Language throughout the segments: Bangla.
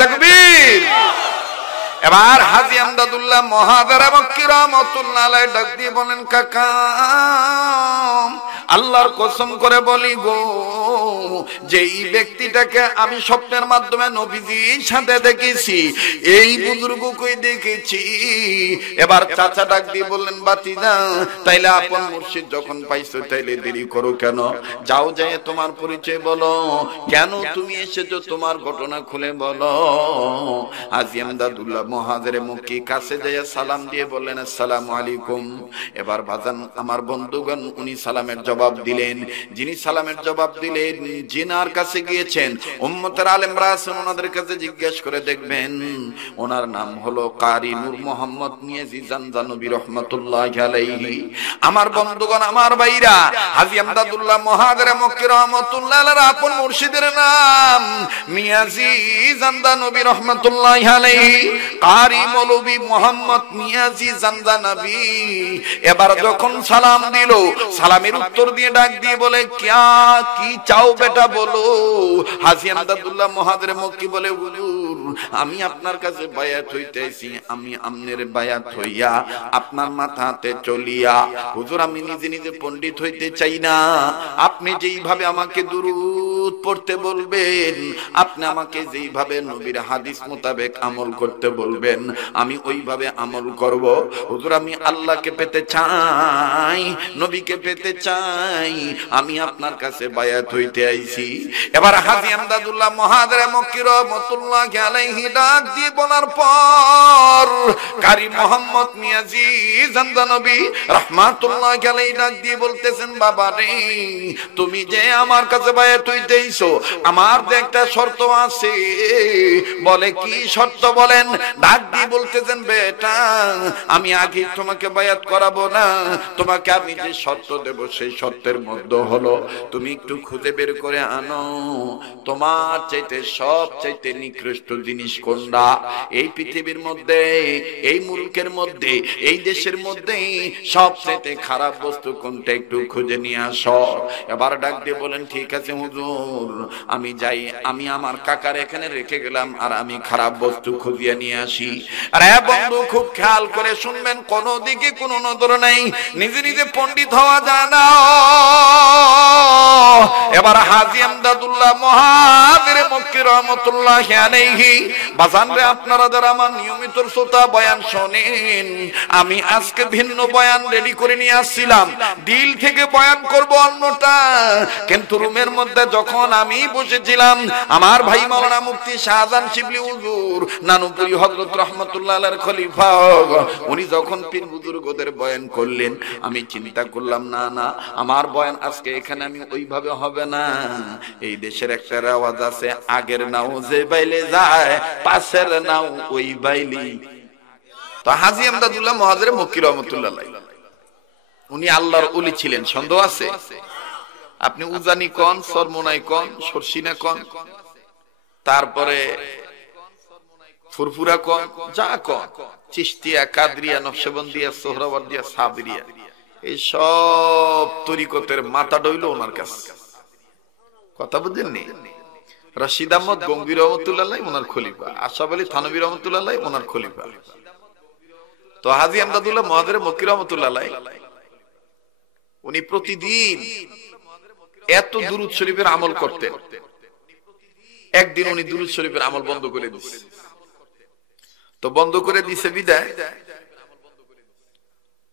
তাকবীর। এবার হাজী আমদাদুল্লাহ মহাজার মক্কি রহমাতুল্লাহ আলাইহি ডাক দিয়ে বলেন, কাকা আল্লাহর কসম করে বলি গো, যেই ব্যক্তিটাকে আমি স্বপ্নের মাধ্যমে নবীজির সাথে দেখেছি, এই বুজুর্গকে দেখেছি। এবার চাচা ডাক দিয়ে বললেন, বাতিজা তাইলে আপন মুর্শিদ যখন পাইছো তাইলে দেরি করো কেন? যাও যায় তোমার পরিচয় বলো, কেন তুমি এসেছো, তোমার ঘটনা খুলে বলো। হাজী আমদাদুল্লাহ মহাজেরে মক্কি কাছে যায় সালাম দিয়ে বললেন, আসসালামু আলাইকুম। এবার বাজান আমার বন্ধুগণ উনি সালামের জবাব দিলেন। যিনি সালামের জবাব দিলেন, জিনার কাছে গিয়েছেন, উম্মতের আলেমরা আছেন, ওনাদের কাছে জিজ্ঞেস করে দেখবেন। ওনার নাম হলো কারি নূর মোহাম্মদ মিয়াজি জানজানবী রহমাতুল্লাহি আলাইহি। আমার বন্ধুগণ, আমার ভাইরা, হাজী আমদাদুল্লাহ মহাজেরে মক্কি রহমাতুল্লাহ আলাইহি আপন মুর্শিদের নাম মিয়াজি জানজানবী রহমাতুল্লাহি আলাইহি, কারি মৌলভী মোহাম্মদ মিয়াজি জানজানবী। এবার যখন সালাম দিল, সালামের উত্তর দিয়ে ডাক দিয়ে বলে, কি চাও বেটা বলো। হাজী আমদাদুল্লাহ মহাজেরে মক্কি বলে, হুজুর আমি আপনার কাছে বায়াত হইতেছি, আমি আমনের বায়াত হইয়া আপনার মাথাতে চলিয়া, হুজুর আমি নিজে নিজে পণ্ডিত হইতে চাই না। আপনি যেইভাবে আমাকে দুরূদ পড়তে বলবেন, আপনি আমাকে যেইভাবে নবীর হাদিস মোতাবেক আমল করতে বলবেন, আমি ওইভাবে আমল করব। হুজুর আমি আল্লাহকে পেতে চাই, নবীকে পেতে চাই, আমি আপনার কাছে বায়াত হইতে আইছি। এবার হাজী আমদাদুল্লাহ মহাজেরে মক্কি রহমাতুল্লাহি আলাইহি ডাক দিয়ে বলার পর কারি মোহাম্মদ মিয়াজি জানজানবী রহমাতুল্লাহি আলাইহি ডাক দিয়ে বলতেছেন, বাবা রে তুমি যে আমার কাছে বায়াত হইতে আইছো, আমার যে একটা শর্ত আছে। বলে কি শর্ত বলেন? ডাক দিয়ে বলতেছেন, বেটা আমি আগে তোমাকে বায়াত করাবো না, তোমাকে আমি যে শর্ত দেব সেই শর্তের মধ্যে হলো তুমি একটু খুঁজে বের করে আনো তোমার চাইতে সব চাইতে নিকৃষ্ট জিনিস কোনটা এই পৃথিবীর মধ্যে, এই মুলকের মধ্যে, এই দেশের মধ্যে সব চাইতে খারাপ বস্তু কোনটা একটু খুঁজে নিয়ে আসো। এবার ডাক দিয়ে বলেন, ঠিক আছে হুজুর আমি যাই, আমি আমার কাকার এখানে রেখে গেলাম, আর আমি খারাপ বস্তু খুঁজিয়ে নিয়ে আসি। আর বন্ধু খুব খেয়াল করে শুনবেন, কোন দিকে কোনো নজর নাই, নিজে নিজে পণ্ডিত হওয়া যায় না। এবার হাজী আমদাদুল্লাহ মহাজেরে মক্কি রহমাতুল্লাহি আলাইহি, বাজানরে আপনারা যারা আমার নিয়মিত শ্রোতা বয়ান শোনেন, আমি আজকে ভিন্ন বয়ান রেডি করে নিয়ে আসছিলাম, দিল থেকে বয়ান করব অন্যটা, কিন্তু রুমের মধ্যে যখন আমি বসেছিলাম, আমার ভাই মাওলানা মুফতি শাহজাহান শিবলি হুজুর নানুপুরি হযরত রাহমাতুল্লাহ আলাইহির খলিফা, উনি যখন পীর বুজুর্গদের বয়ান করলেন, আমি চিন্তা করলাম না না আমার বয়ান আজকে এখানে আমি ওইভাবে হবে না। এই দেশের একটা রেওয়াজ আছে, আগের নাও যে বাইলে যায়, পাশের নাও ওই বাইলি। তো হাজী আমদাদুল্লাহ মহাজেরে মক্কি রহমাতুল্লাহ আলাইহি উনি আল্লাহর ওলি ছিলেন, সন্দেহ আছে? আপনি উজানি কোন, সরমোনাই কোন, সরসিনা কোন, তারপরে ফুরফুরা কোন, যা কোন, চিশতিয়া, কাদরিয়া, নকশবন্দিয়া, সোহরাওয়ার্দিয়া, সাবরিয়া, এই সব তরিকতের মাথা ডইল ওনার কাছে। কথা বুঝেননি? রশিদ আহমদ গঙ্গি রহমাতুল্লাহ আলাইহি ওনার খলিফা, আশরাফ আলী থানভী রহমাতুল্লাহ আলাইহি ওনার খলিফা। তো হাজী আমদাদুল্লাহ মহাজেরে মক্কি রহমাতুল্লাহ আলাইহি উনি প্রতিদিন এত দুরূদ শরীফের আমল করতেন। একদিন উনি দুরূদ শরীফের আমল বন্ধ করে দিয়েছে। তো বন্ধ করে দিয়েছে বিদায়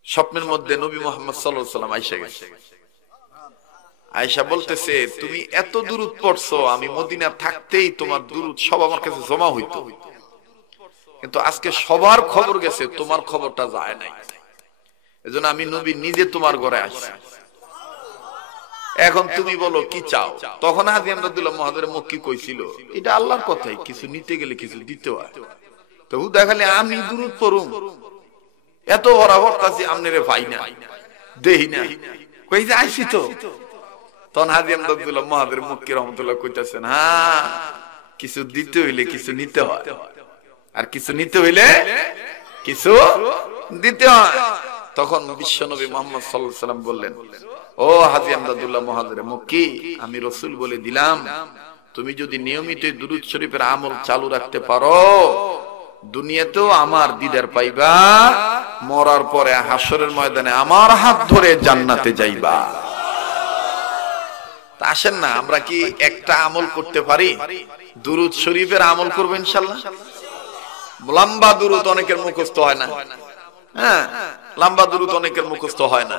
স্বপ্নের মধ্যে নবী মুহাম্মদ সাল্লাল্লাহু আলাইহি ওয়াসাল্লাম আয়েশা গেছে। আয়েশা বলতেছে, তুমি এত দুরূদ পড়ছো, আমি মদিনা থাকতেই তোমার দুরূদ সব আমার কাছে জমা হইতো, কিন্তু আজকে সবার খবর গেছে, তোমার খবরটা যায় নাই। এজন্য আমি নবী নিজে তোমার ঘরে আসছি। এখন তুমি বলো কি চাও? তখন হাজী আমদাদুল্লাহ মহাজেরে মক্কি কইছিল, এটা আল্লাহর কথাই, কিছু নিতে গেলে কিছু দিতে হয়। তো হুদা খালি আমি দুরূদ পড়ুম, এত ভরা ভরতাছি আমনেরে পাই না, দেই না, কই যে আইছি তো। তখন হাজী আমদাদুল্লাহ মহাজেরে মক্কি রহমাতুল্লাহ কইতাছেন, হ্যাঁ কিছু দিতে হইলে কিছু নিতে হয়, আর কিছু নিতে হইলে কিছু দিতে হয়। তখন বিশ্বনবী মুহাম্মদ সাল্লাল্লাহু আলাইহি ওয়াসাল্লাম বললেন, ও হাজী আমদাদুল্লাহ মহাজেরে মক্কি, আমি রাসূল বলে দিলাম তুমি যদি নিয়মিত দুরূদ শরীফের আমল চালু রাখতে পারো, দুনিয়াতেও আমার দিদার পাইবা, মরার পরে হাসরের ময়দানে আমার হাত ধরে জান্নাতে যাইবা। তা আসেন না, আমরা কি একটা আমল করতে পারি? দুরূদ শরীফের আমল করবো ইনশাআল্লাহ। লম্বা দুরূদ অনেকের মুখস্থ হয় না। হ্যাঁ, লম্বা দুরূদ অনেকের মুখস্থ হয় না।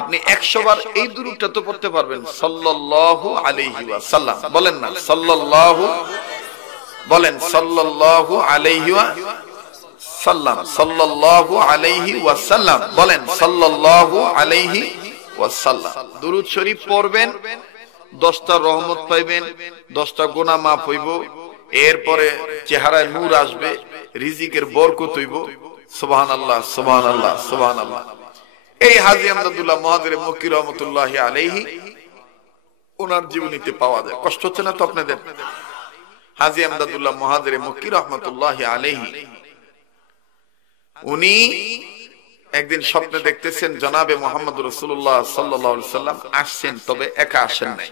আপনি 100 বার এই দুরূদটা তো পড়তে পারবেন, সাল্লাল্লাহু আলাইহি ওয়াসাল্লাম। বলেন না সাল্লাল্লাহু, বলেন সাল্লাল্লাহু আলাইহি ওয়াসাল্লাম, সাল্লাল্লাহু আলাইহি ওয়াসাল্লাম, বলেন সাল্লাল্লাহু আলাইহি ওয়াসাল্লাম। দুরূদ শরীফ পড়বেন, 10টা রহমত পাইবেন, 10টা গুনাহ মাফ হইব, এরপরে চেহারায় নূর আসবে, রিজিকের বরকত হইব। সুবহানাল্লাহ, সুবহানাল্লাহ, সুবহানাল্লাহ। এই হাজী আমদাদুল্লাহ মুহাজিরে মক্কি রহমাতুল্লাহি আলাইহি, ওনার জীবনীতে পাওয়া যায়। কষ্ট হচ্ছে না তো আপনাদের? হাজী আমদাদুল্লাহ মুহাজিরে মক্কি রহমাতুল্লাহি আলাইহি, উনি একদিন স্বপ্নে দেখতেছেন জনাবে মুহাম্মদ রাসূলুল্লাহ সাল্লাল্লাহু আলাইহি সাল্লাম আসছেন, তবে একা আসেন নাই,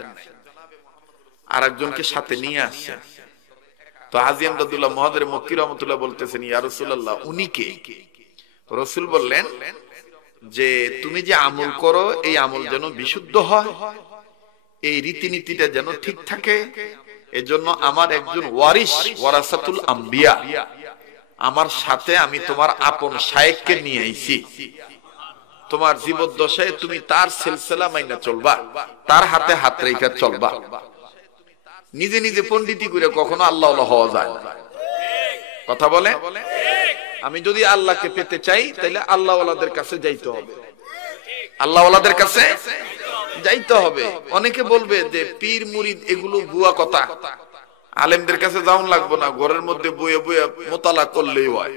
আরেকজনকে সাথে নিয়ে আসছেন। তো হাজী আমদাদুল্লাহ মুহাজিরে মক্কি রহমাতুল্লাহ বলতেছেন, ইয়া রাসূলুল্লাহ, উনি কে? রাসূল বললেন যে তুমি যে আমল করো, এই আমল যেন বিশুদ্ধ হয়, এই রীতিনীতিটা যেন ঠিক থাকে, এজন্য আমার একজন ওয়ারিস, ওয়ারাসাতুল আম্বিয়া, আমার সাথে আমি তোমার আপন শায়েখকে নিয়ে আইছি। তোমার জীবদ্দশায় তুমি তার সিলসিলা মাইনা চলবা, তার হাতে হাত রেখে চলবা। নিজে নিজে পণ্ডিতি করে কখনো আল্লাহ হওয়া যায় না। কথা বলে, আমি যদি আল্লাহকে পেতে চাই তাহলে আল্লাহওয়ালাদের কাছে যাইতে হবে, আল্লাহওয়ালাদের কাছে যাইতে হবে। অনেকে বলবে যে পীর মুরিদ এগুলো ভুয়া কথা, আলেমদের কাছে যাওন লাগবো না, ঘরের মধ্যে বইয়ে বইয়ে মোতালা করলেই হয়।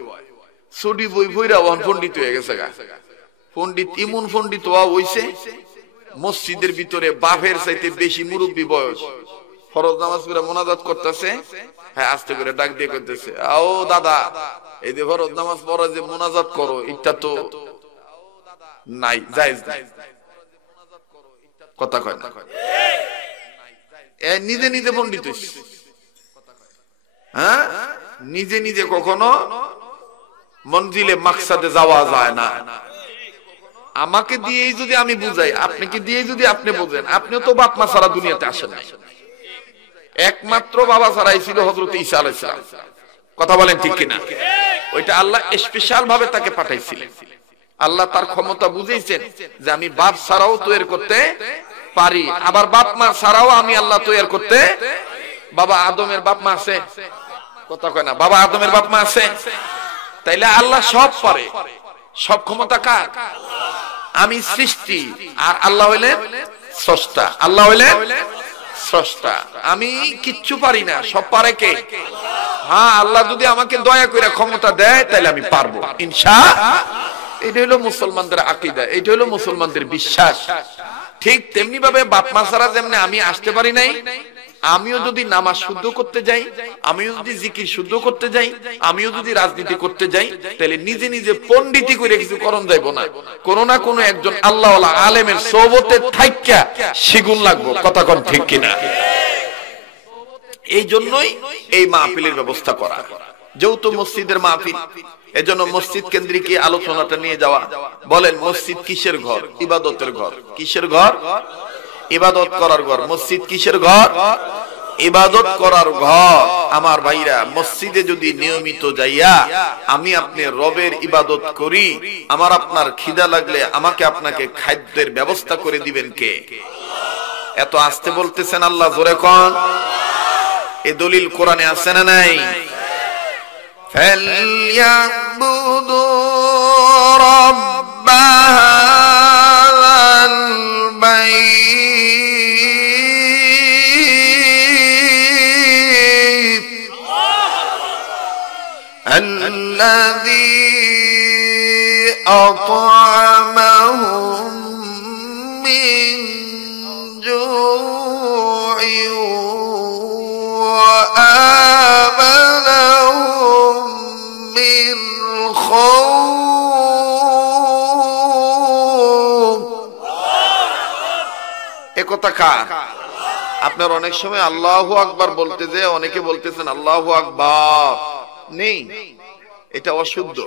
ছুটি বই বইরা পণ্ডিত হয়ে গেছে গা। পণ্ডিত ইমন পণ্ডিত হওয়া হইছে, মসজিদের ভিতরে বাপের চাইতে বেশি মুরব্বী বয়স, ফরজ নামাজ পড়ে মোনাজাত করতেছে, হ্যাঁ আস্তে করে ডাক দিয়ে করতেছে, আও দাদা, এই যে ফরজ নামাজ পড়া যে মোনাজাত করো, এটা তো নাই, জায়েজ নাই। কথা কয় না, নিজে নিজে পণ্ডিত হইছে। হ্যাঁ, নিজে নিজে কখনো মঞ্জিলে মাকসাদে যাওয়া যায় না। আমাকে দিয়েই যদি আমি বুঝাই, আপনাকে দিয়ে যদি আপনি বুঝেন, আপনিও তো বাপ মা ছাড়া দুনিয়াতে আসেন নাই, একমাত্র বাবা ছাড়াই ছিল হযরত ঈসা আলাইহিস সালাম। কথা বলেন ঠিক কিনা? ওইটা আল্লাহ স্পেশাল ভাবে তাকে পাঠাইছিলেন। আল্লাহ তার ক্ষমতা বুঝেছেন যে আমি বাপ ছাড়াও তৈরি করতে পারি, আবার বাপ মা ছাড়াও আমি আল্লাহ তৈরি করতে। বাবা আদমের বাপ মা আছে? কথা কয় না, বাবা আদমের বাপ মা আছে? তাইলে আল্লাহ সব পারে, সব ক্ষমতা কার? আমি সৃষ্টি, আর আল্লাহ হইলেন স্রষ্টা। আল্লাহ হইলেন স্রষ্টা, আমি কিচ্ছু পারি না, সব পারে কে? হ্যাঁ, আল্লাহ যদি আমাকে দয়া করে ক্ষমতা দেয় তাহলে আমি পারবো ইনশাআল্লাহ। এটা হলো মুসলমানদের আকীদা, এটা হলো মুসলমানদের বিশ্বাস। ঠিক তেমনি ভাবে বাপ মা ছাড়া যেমনি আমি আসতে পারি নাই, আমিও যদি নামাজ শুদ্ধ করতে যাই, আমিও যদি জিকির শুদ্ধ করতে যাই, আমিও যদি রাজনীতি করতে যাই, তাহলে নিজে নিজে পণ্ডিতি করে কিছু করণ যাইব না, কোনো না কোনো একজন আল্লাহওয়ালা আলেমের সোহবতে থাইক্কা শিগুন লাগবো। কথা কোন ঠিক কিনা? এই জন্যই এই মাহফিলের ব্যবস্থা করা, যেহেতু মসজিদের মাহফিল, এজন্য মসজিদ কেন্দ্রিক আলোচনাটা নিয়ে যাওয়া। বলেন, মসজিদ কিসের ঘর? ইবাদতের ঘর। কিসের ঘর? ইবাদত করার ঘর। মসজিদ কিসের ঘর? ইবাদত করার ঘর। আমার ভাইরা, মসজিদে যদি নিয়মিত যাইয়া আমি আপনি রবের ইবাদত করি, আমার আপনার খিদা লাগলে আমাকে আপনাকে খাদ্যের ব্যবস্থা করে দিবেন কে? এত আস্তে বলতেছেন আল্লাহ, জোরে কোন। এই দলিল কোরআনে আছে না নাই? ফালইয়াবুদু রাব্বা হাযাল বাইত আল্লাযী আত'আমাহুম মিন জু'ইন ওয়া আমানাহুম মিন খাউফ। একথা কার? আপনার অনেক সময় আল্লাহু আকবার বলতে যে অনেকে বলতেছেন আল্লাহু আকবার, নেই, এটা অশুদ্ধ।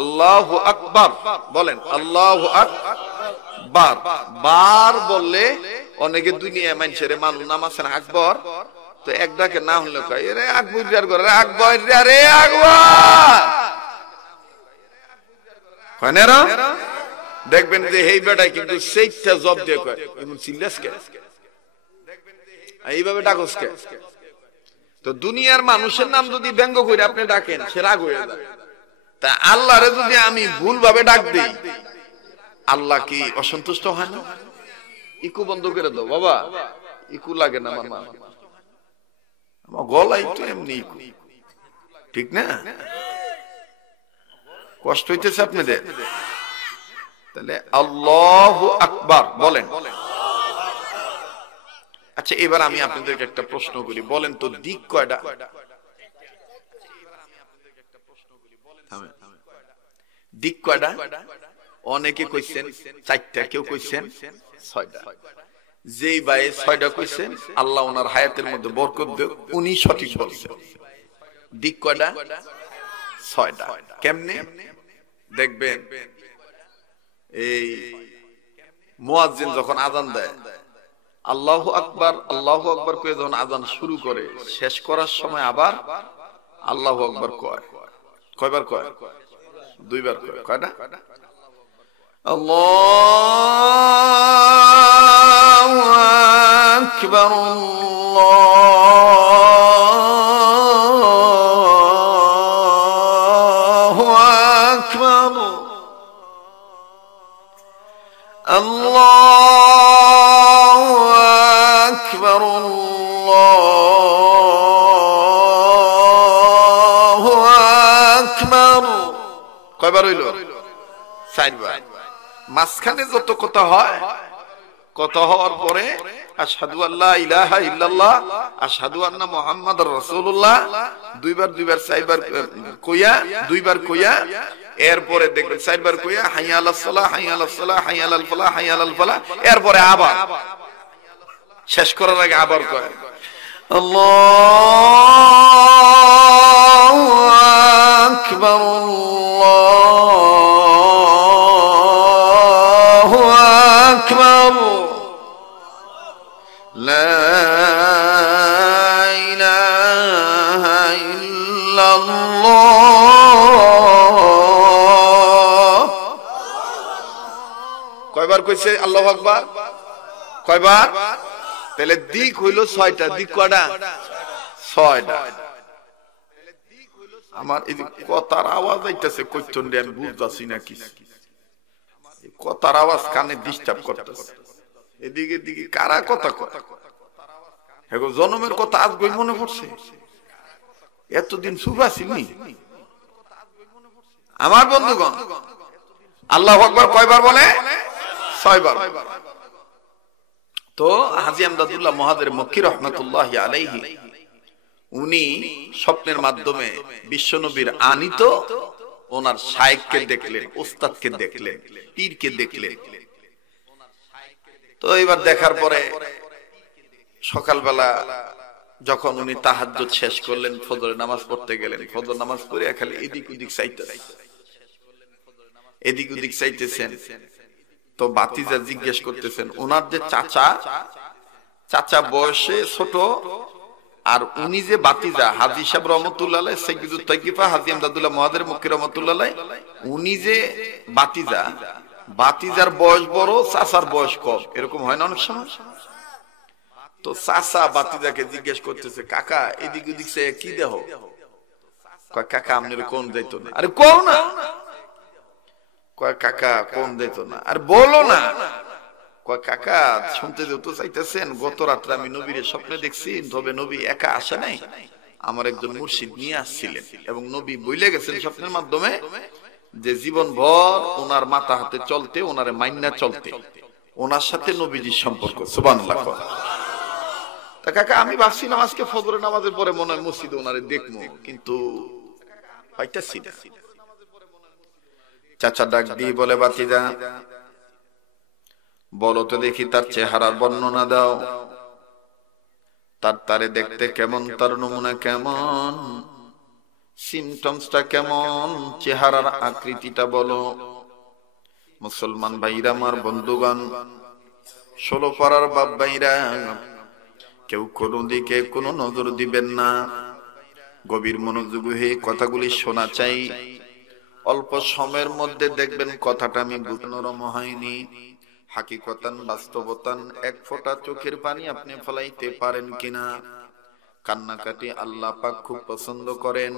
আল্লাহু আকবার বলেন, আল্লাহু আকবার। বার বললে অনেকে দুনিয়া মানুষের মানুষ নামাছেন আকবর, তো এক ডাকে না হলে কয় রে আকবর করে আকবর রে আকবর হয় না। দেখবেন যে এই বেটায় কিন্তু সেইটা জব দিয়ে কয় এমন চিল্লাস কে, এইভাবে ডাকস কে। তো দুনিয়ার মানুষের নাম যদি ব্যঙ্গ করে আপনি ডাকেন সে রাগ হয়ে যায়। তা আল্লাহরে যদি আমি ভুল ভাবে ডাক দিই আল্লাহ কি অসন্তুষ্ট হয় না? ইকু বন্ধ করে দাও বাবা, ইকু লাগে না আমার মা, আমার গলাই তো এমনি ইকু, ঠিক না? কষ্ট হইতেছে আপনাদের? তাহলে আল্লাহু আকবার বলেন। আচ্ছা এবার আমি আপনাদেরকে একটা প্রশ্ন করি, বলেন তো দিক কয়টা? দিক কয়টা? অনেকে কইছেন চারটা, কেউ কইছেন ছয়টা। যেই ভাই ছয়টা কইছেন আল্লাহ ওনার হায়াতের মধ্যে বরকত দেন, উনি সঠিক বলছেন। দিক কয়টা? ছয়টা। কেমনে দেখবেন, এই মুয়াজ্জিন যখন আযান দেয় আল্লাহু আকবার কয়ে যখন আযান শুরু করে শেষ করার সময় আবার আল্লাহু আকবার কয়। কয়বার কয়? দুইবার কয়। কয়টা? আল্লাহু আকবার আল্লাহু আকবার আল্লাহু আকবার আল্লাহু আকবার। কয়বার হইল? চারবার। মাঝখানে যত কথা হয়, কথা হওয়ার পরে আশহাদু আল্লা ইলাহা ইল্লাল্লাহ আশহাদু আন্না মুহাম্মাদুর রাসূলুল্লাহ দুইবার চারবার কইয়া, দুইবার কইয়া এরপরে দেখবেন চারবার কইয়া হাইয়া আলাস সালাহ হাইয়া আলাস সালাহ হাইয়া আলাল ফালাহ হাইয়া আলাল ফালাহ, এরপরে আবার শেষ করার আগে আবার কয় আল্লাহু আকবার আল্লাহু আকবার লা ইলাহা ইল্লাল্লাহ। কয়বার কইছে আল্লাহু আকবার? কয়বার? তাহলে দিক হইল ছয়টা। দিক কয়টা? ছয়টা। আমার এই কথার আওয়াজ আইতাছে কইতন্ডে, আমি বুঝতাছি না কি কথার আওয়াজ কানে ডিস্টার্ব করতেছে। এদিকে দিকে কারা কথা কয়? হেগো জনমের কথা আজ গই মনে পড়ছে, এতদিন চুপ আছিনি আমার বন্ধুগণ। আল্লাহু আকবার কয়বার বলে? ছয়বার। তো হাজী আমদাদুল্লাহ মুহাজির মক্কি রাহমাতুল্লাহি আলাইহি উনি স্বপ্নের মাধ্যমে বিশ্বনবীর আনিত ওনার শায়েখকে দেখলেন, উস্তাদকে দেখলেন, পীরকে দেখলেন। তো এবার দেখার পরে সকালবেলা যখন উনি তাহাজ্জুদ শেষ করলেন, ফজরের নামাজ পড়তে গেলেন, ফজর নামাজ পড়ে খালি এদিক ওদিক চাইতেছেন। তো বাতিজা জিজ্ঞেস করতেছেন, ওনার যে চাচা বয়সে ছোট, আর উনি যে বাতিজা হাজী সাহেব রহমতুল্লাহ আলাইহি সাইয়্যিদুত তাইয়্যিফা হাজী আমদাদুল্লাহ মুহাজির মক্কি রাহমাতুল্লাহ আলাইহি, উনি যে বাতিজার বয়স বড়, চাচার বয়স কম, এরকম হয় না অনেক সময়? তো চাচা বাতিজাকে জিজ্ঞেস করতেছে, কাকা এদিক ওদিক কি দেহ? কয় কাকা আপনার কোন যাইতো না। আরে কোন না। কয় কাকা কোন দিত না। আর বলো না। কয় কাকা শুনতে যেতে চাইতেছেন, গত রাত্রে আমি নবীর স্বপ্নে দেখছি, তবে নবী একা আসে নাই, আমার একজন মুর্শিদ নিয়ে আসছিলেন, এবং নবী বইলে গেছেন স্বপ্নের মাধ্যমে যে জীবন ভর ওনার মাথা হাতে চলতে, ওনারে মাইন্না চলতে, ওনার সাথে নবীজির সম্পর্ক। সুবহানাল্লাহ। তা কাকা আমি ভাবছিলাম আজকে ফজরের নামাজের পরে মনে হয় মসজিদে ওনারে দেখবো, কিন্তু পাইতাছি না। চাচা ডাক দিয়ে বলে, বাতিজা বলো তো দেখি তার চেহারার বর্ণনা দাও। তারে দেখতে কেমন, তার নমুনা কেমন, সিমটমসটা কেমন, চেহারার আকৃতিটা বলো। মুসলমান ভাইরা আমার, বন্ধুগণ, 16 পাড়ার বাপ ভাইরা, কেউ কোনো দিকে কোনো নজর দিবেন না, গভীর মনোযোগ হয়ে কথাগুলি শোনা চাই। অল্প সময়ের মধ্যে দেখবেন কথাটা আমি নরম হয়নি, হাকিকতান বাস্তবতান এক ফোঁটা চোখের পানি আপনি ফলাইতে পারেন কিনা। কান্নাকাটি আল্লাহ পাক খুব পছন্দ করেন,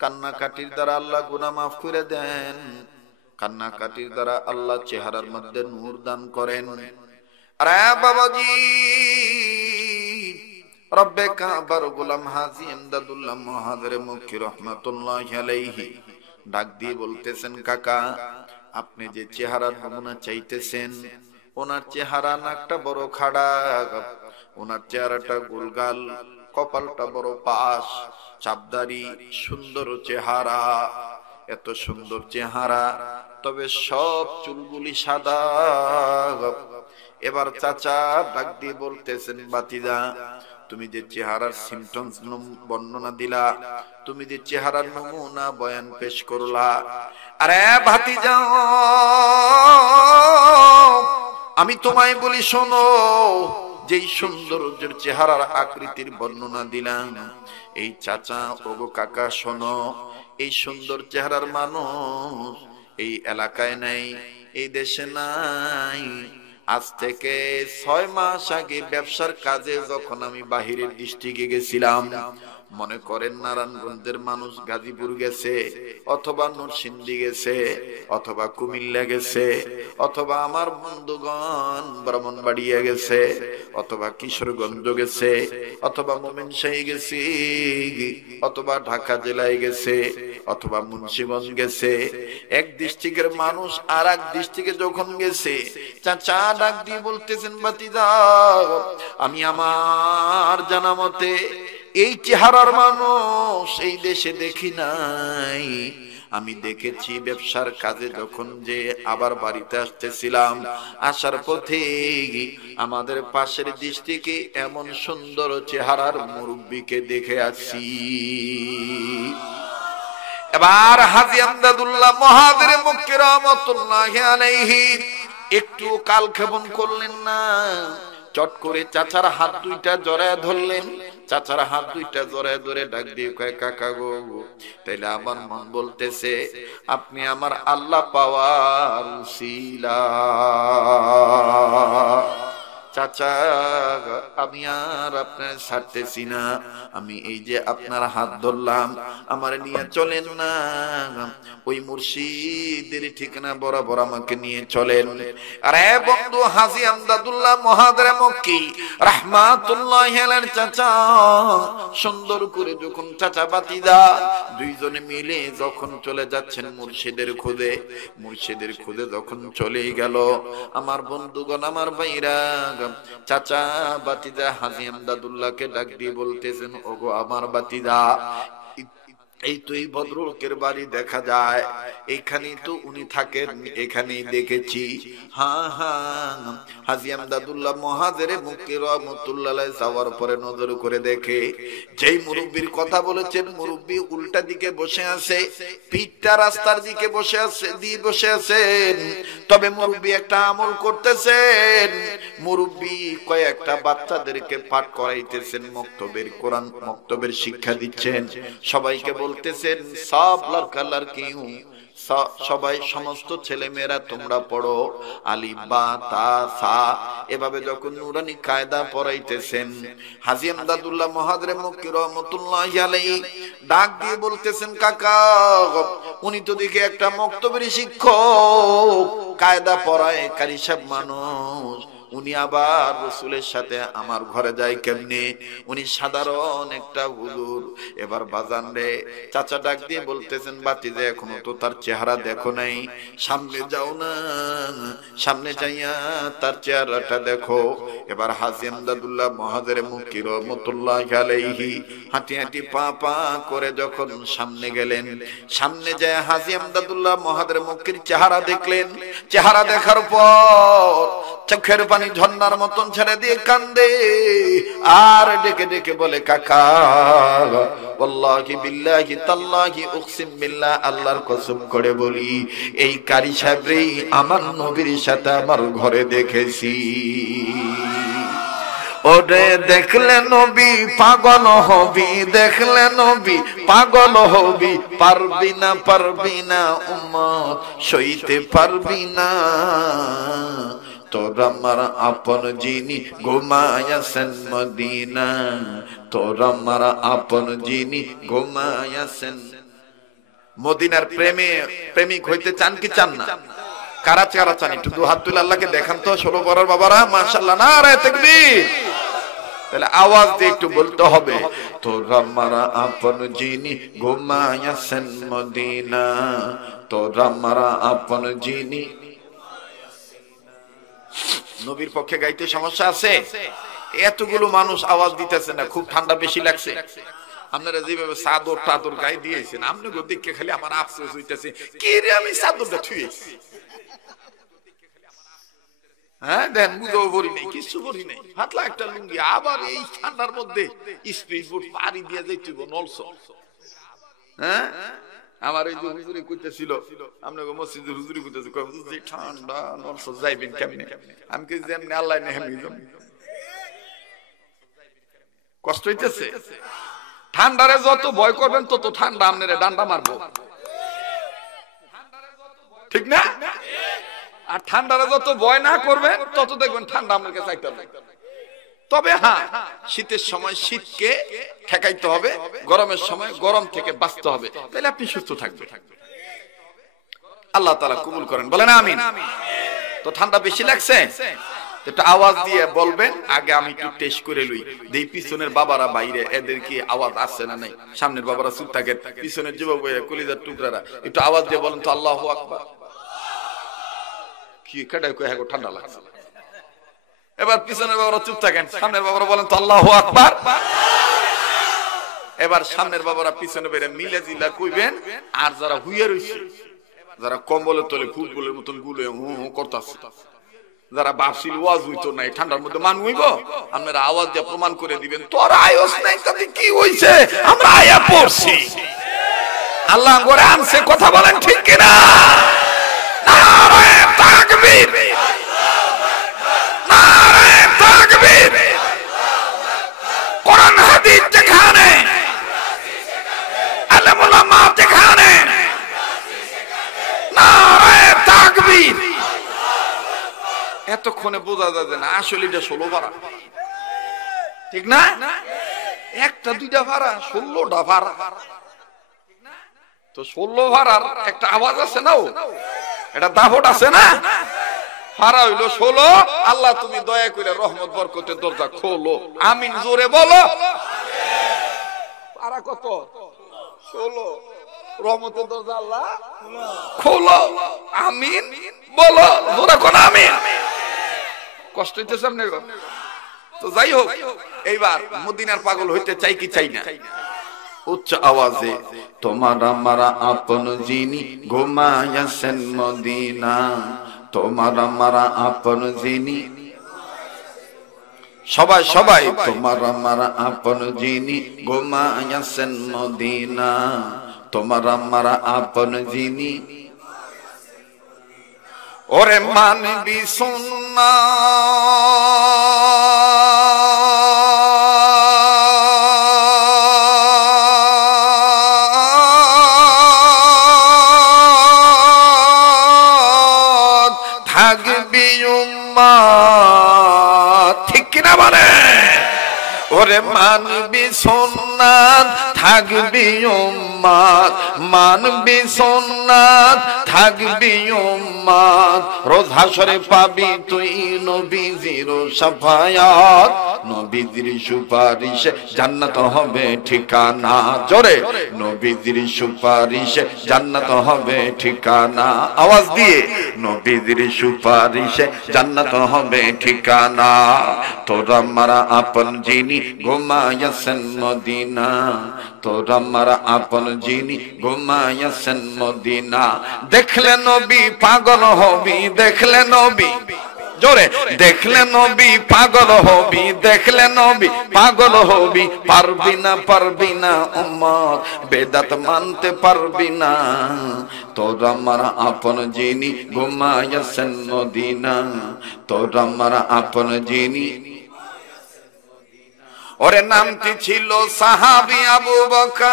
কান্নাকাটির দ্বারা আল্লাহ গুনাহ মাফ করে দেন, কান্নাকাটির দ্বারা আল্লাহ চেহারার মধ্যে নূর দান করেন। আরে বাবাজি, রব্বে কাবার গোলাম হাজী ইমদাদুল্লাহ মুহাজির মক্কি রহমাতুল্লাহি আলাইহি ডাক দিয়ে বলতেছেন, কাকা আপনি যে চেহারার নমুনা চাইতেছেন, ওনার চেহারা নাকটা বড় খাড়া, ওনার চেহারাটা গোলগাল, কপালটা বড় পাশ, চাপদারি, সুন্দর চেহারা, এত সুন্দর চেহারা, তবে সব চুলগুলি সাদা। এবার চাচা ডাক দিয়ে বলতেছেন, বাতিজা তুমি যে চেহারার সিমটমস বর্ণনা দিলা, তুমি যে চেহারার নমুনা বয়ান পেশ করলা, আরে ভাতিজা আমি তোমায় বলি শোনো, যেই সৌন্দর্যের চেহারার আকৃতির বর্ণনা দিলাম, এই চাচা ওগো কাকা শোনো, এই সুন্দর চেহারার মানুষ এই এলাকায় নাই, এই দেশে নাই। আজ থেকে 6 মাস আগে ব্যবসার কাজে যখন আমি বাহিরের ডিস্ট্রিক্টে গেছিলাম, মনে করেন নারায়ণগঞ্জের মানুষ গাজীপুর গেছে, অথবা নরসিংদী গেছে, অথবা কুমিল্লা গেছে, অথবা আমার বন্ধুগণ ব্রাহ্মণবাড়িয়া গেছে, অথবা কিশোরগঞ্জ গেছে, অথবা ময়মনসিংহ গেছে, অথবা ঢাকা জেলায় গেছে, অথবা মুন্সিগঞ্জ গেছে। এক ডিস্ট্রিক্টের মানুষ আর এক ডিস্ট্রিক্টে যখন গেছে, চাচা ডাক দিয়ে বলতেছেন, বাতিজা আমি আমার জানা মতে এই চেহারার মানুষ এই দেশে দেখি নাই। আমি দেখেছি ব্যবসার কাজে যখন যে আবার বাড়িতে আসতেছিলাম, আসার পথে আমাদের পাশের ডিস্ট্রিক্টে এমন সুন্দর চেহারার মুরব্বীকে দেখে আসি। এবার হাজী আমদাদুল্লাহ মুহাজির মক্কি রহমাতুল্লাহি আলাইহি একটু কালক্ষেপণ করলেন না, চট করে চাচার হাত দুইটা জড়ায় ধরলেন। চাচার হাত দুইটা জড়ায় ধরে ডাক দিয়ে কয়, কাকা গো, তাইলে আমার মন বলতেছে আপনি আমার আল্লাহ পাওয়ার উসিলা। চাচা আমি আর আপনার ছাড়তেছি না, আমি এই যে আপনার হাত ধরলাম, আমার নিয়ে চলেন না, ওই মুর্শিদের ঠিকানা বরাবর আমাকে নিয়ে চলেন। আরে বন্ধু হাজী আমদাদুল্লাহ মুহাজির মক্কি রাহমাতুল্লাহি আলাইহি চাচা সুন্দর করে যখন চাচা বাতিদা দুইজনে মিলে যখন চলে যাচ্ছেন মুর্শিদের খোঁজে, মুর্শিদের খোঁজে যখন চলে গেল, আমার বন্ধুগণ আমার ভাইরা, চাচা বাতিদা হাজী আমদাদুল্লাহকে ডাক দিয়ে বলতেছেন, ওগো আমার বাতিদা, এই তো এই ভদ্রলোকের বাড়ি দেখা যায়, এইখানেই তো উনি থাকেন, এখানেই দেখেছি। হ্যাঁ হ্যাঁ। হাজী আমদাদুল্লাহ মুহাজির মক্কি রহমাতুল্লাহ আলাইহি যাওয়ার পরে নজর করে দেখে, যেই মুরব্বির কথা বলেছেন মুরব্বি উল্টা দিকে বসে আছে, পিঠটা রাস্তার দিকে বসে আছে, বসে আছেন। তবে মুরব্বি একটা আমল করতেছেন, মুরব্বি কয়েকটা বাচ্চাদেরকে পাঠ করাইতেছেন, মক্তবের কোরআন মক্তবের শিক্ষা দিচ্ছেন, সবাইকে বলতেছেন সব লড়কা লড়কি সবাই সমস্ত ছেলে মেয়েরা তোমরা পড়ো আলিফ বা তা সা, এভাবে যখন নুরানি কায়দা পড়াইতেছেন, হাজী আমদাদুল্লাহ মুহাজির মক্কি রহমাতুল্লাহি আলাইহি ডাক দিয়ে বলতেছেন, কাকা উনি তো দেখে একটা মক্তবের শিক্ষক, কায়দা পড়ায় কারি সাহেব মানুষ, উনি আবার রাসূলের সাথে আমার ঘরে যায় কেমনে, উনি সাধারণ একটা হুজুর। এবার বাজান রে, চাচা ডাক দিয়ে বলতেছেন, বাতিজা এখনো তো তার চেহারা দেখো নাই, সামনে যাও না, সামনে যাইয়া তার চেহারাটা দেখো। এবার হাজী আমদাদুল্লাহ মুহাজির মক্কি রহমাতুল্লাহি আলাইহি হাঁটি হাঁটি পা পা করে যখন সামনে গেলেন, সামনে যায় হাজী আমদাদুল্লাহ মুহাজির মক্কির চেহারা দেখলেন। চেহারা দেখার পর চোখের পানি পানি ঝর্ণার মতন ছেড়ে দিয়ে কান্দে আর ডেকে ডেকে বলে কাকা ওয়াল্লাহি বিল্লাহি তাল্লাহি উকসিম বিল্লাহ আল্লাহর কসম করে বলি এই কারি সাহেবরেই আমার নবীর সাথে আমার ঘরে দেখেছি। ওরে দেখলে নবী পাগল হবি, দেখলে নবী পাগল হবি, পারবি না উম্মত সইতে পারবি না। তোর আমার আপন যিনি ঘুমায়াছেন মদিনা, তোর আমার আপন যিনি ঘুমায়াছেন। মদিনার প্রেমিক হইতে চান কি চান না? কারা কারা চান? একটু হাত তুলে আল্লাহকে দেখান তো 16 বছর বাবারা, মাশাআল্লাহ, নারে তাকবীর। তাহলে আওয়াজ দিয়ে একটু বলতে হবে, তোর আমার আপন যিনি ঘুমায়াছেন মদিনা, তোর আমার আপন যিনি। নবীর পক্ষে গাইতে সমস্যা আছে? এতগুলো মানুষ আওয়াজ দিতেছে না, খুব ঠান্ডা বেশি লাগছে। আপনারা যেভাবে চাদর টাদর গায়ে দিয়েছেন, আপনি দেখে খালি আমার আফসোস হইতেছে, কি রে আমি চাদরটা ছুঁয়েছি। হ্যাঁ দেন বুঝেও ভরি নেই, কিছু ভরি নেই, হাতলা একটা লুঙ্গি, আবার এই ঠান্ডার মধ্যে স্পিড বোট পাড়ি দিয়ে যাইতে নলস। হ্যাঁ আমার এই যে হুজুরি কইতেছিল, আপনাকে মসজিদের হুজুরি কইতেছে, ঠান্ডা নলস যাইবেন কেমনে? আমি কি যেমনি আল্লাহ নেহামি কষ্ট হইতেছে। ঠান্ডারে যত ভয় করবেন তত ঠান্ডা আপনারে ডান্ডা মারবো, ঠিক না? আর ঠান্ডারে যত ভয় না করবেন তত দেখবেন ঠান্ডা আপনাকে চাইতে হবে। তবে হ্যাঁ, শীতের সময় শীতকে ঠেকাইতে হবে, গরমের সময় গরম থেকে বাঁচতে হবে, তাহলে আপনি সুস্থ থাকবেন। আল্লাহ তাআলা কবুল করেন, বলেন আমিন। তো ঠান্ডা বেশি লাগছে, একটু আওয়াজ দিয়ে বলবেন। আগে আমি একটু টেস্ট করে লই, দেই পিছনের বাবারা বাইরে এদের কি আওয়াজ আসছে না নাই। সামনের বাবারা চুপ থাকেন, পিছনের যুবক কলিজার টুকরারা একটু আওয়াজ দিয়ে বলেন তো আল্লাহু আকবার। কি কাটাই কই হ্যাঁ ঠান্ডা লাগছে। এবার পিছনের বাবারা চুপ থাকেন, সামনের বাবারা বলেন তো আল্লাহু আকবার। এবার সামনের বাবারা পিছনে বেরে মিলে জিলা কইবেন, আর যারা হুইয়া রইছে, যারা কম্বলের তলে ফুটবলের মতন গুলে হু হু করতাছে, যারা বাপসিল ওয়াজ হইতো নাই, ঠান্ডার মধ্যে মান হইব, আপনারা আওয়াজ দিয়ে প্রমাণ করে দিবেন তোর আয়স নাই, তাতে কি হইছে, আমরা আয়া পড়ছি, আল্লাহ করে আনছে। কথা বলেন ঠিক কিনা? নারে তাকবীর, নারে তাকবীর। কোরআন হাদিস যেখানে, আলেম উলামা যেখানে, নারে তাকবীর। এতক্ষণে বোঝা যায় না আসলে এটা 16 ভাড়া, ঠিক না? একটা দুইটা ভাড়া, 16টা ভাড়া। তো 16 ভাড়ার একটা আওয়াজ আছে না, এটা দাফট আছে না? ভাড়া হইলো 16। আল্লাহ তুমি দয়া করে রহমত বরকতের দরজা খোলো, আমিন জোরে বলো। ভাড়া কত? 16। রহমতের দরজা আল্লাহ খোলো, আমিন বলো, জোরে কোন আমিন। কষ্ট হইতেছে আপনার? তো যাই হোক, এইবার মদিনার পাগল হইতে চাই কি চাই না? উচ্চ আওয়াজে তোমার আমার আপন যিনি ঘুমায়াছেন মদিনা, তোমার আমার আপন যিনি। সবাই সবাই তোমার আমার আপন যিনি ঘুমায়াছেন মদিনা, তোমার আমার আপন যিনি। ওরে মানবি সুন্নাত, থাকবি উম্মাত, ঠিক কিনা বলে? ওরে মানবি সুন্নাত, থাকবি উম্মাত, মানবি সুন্নাত, থাকবি উম্মাত। রোজ হাসরে পাবি তুই নবীজির শাফায়াত, নবীজির সুপারিশে জান্নাত হবে ঠিকানা। জোরে নবীজির সুপারিশে জান্নাত হবে ঠিকানা। আওয়াজ দিয়ে নবীজির সুপারিশে জান্নাত হবে ঠিকানা। তোর আমার আপন যিনি ঘুমায়াছেন মদিনা, তোর আমার আপন যিনি ঘুমায়াছেন মদিনা। দেখলে নবী পাগল হবি, দেখলে নবী, জোরে দেখলে নবী পাগল হবি, দেখলে নবী পাগল হবি, পারবি না উম্মত বেদাত মানতে পারবি না। তোর আমার আপন যিনি ঘুমায়াছেন মদিনা, তোর আমার আপন যিনি। ওরে নামটি ছিল সাহাবী আবু বকর,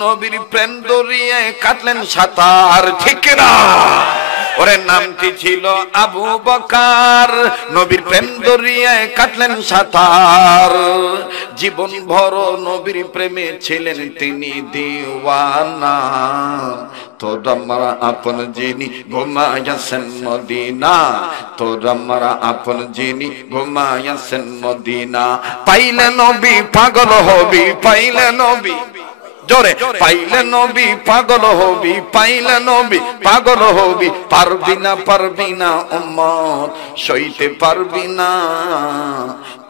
নবীর প্রেম দরিয়ে কাটলেন সাঁতার, ঠিক না? ওরে নামটি ছিল আবু বকর, নবীর প্রেম দরিয়ায় কাটলেন সাঁতার, জীবন ভর নবীর প্রেমে ছিলেন তিনি দিওয়ানা। তোর আমার আপন যিনি ঘুমায়াছেন মদিনা, তোর আমার আপন যিনি ঘুমায়াছেন মদিনা, পাইলে নবী পাগল হবি, পাইলে নবী, জোরে পাইলে নবী পাগল হবি, পাইলে নবী পাগল হবি, পারবি না উম্মত সইতে পারবি না।